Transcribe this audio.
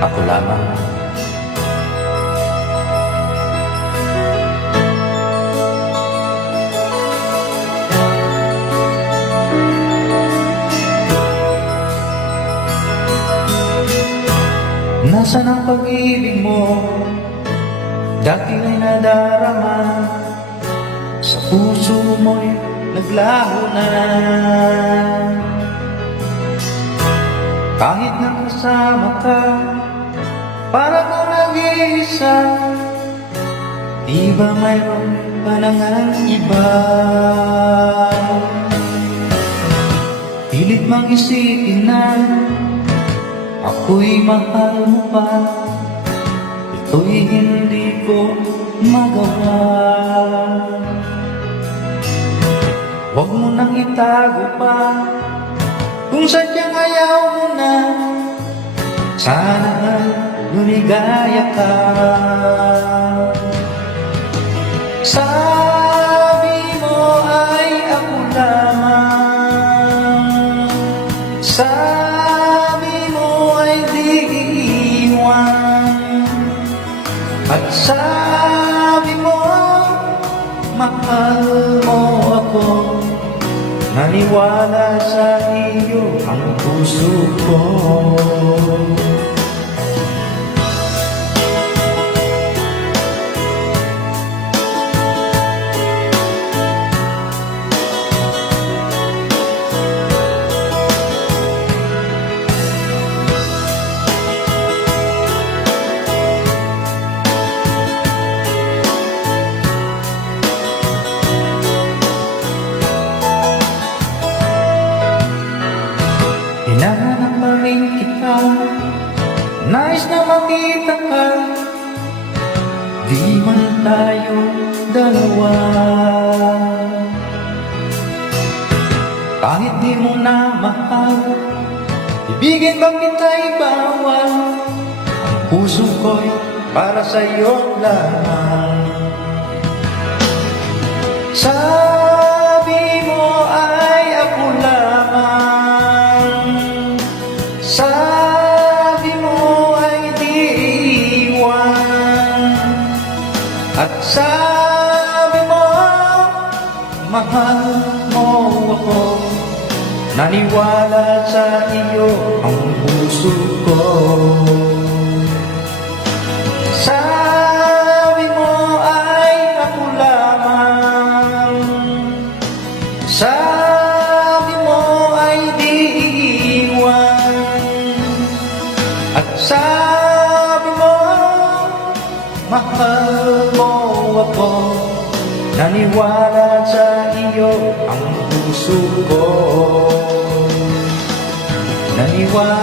ako lamang. Nasaan ang pag-ibig mo? Dati ay nadarama, sa puso mo'y naglaho na. Kahit na kasama ka, para kang nag-iisa, di ba mayroon pa nang iba? Pilit mang isipin na ako'y mahal mo pa, ito'y hindi ko magawa. Huwag mo nang itago pa, kung sadyang ayaw mo na, sana ay lumigaya ka. Sabi mo ay ako lamang, sabi mo ay di iiwan, at sabi mo mahal mo ako. Naniwala sa iyo ang puso ko. Hinahanap pa rin kita, nais na makita ka, di man tayo dalawa. Kahit di mo na mahal, ibigin ba kita'y bawal, ang puso ko'y para sa'yo lamang. Sabi mo ay ako lamang, sabi mo ay di iwan, at sabi mo mahal mo ako. Naniwala sa iyo ang puso ko. Sabi mo ay ako lamang, sabi mo ay di iwan, at sabi mo mahal mo ako. Naniwala sa iyo ang puso ko. Naniwala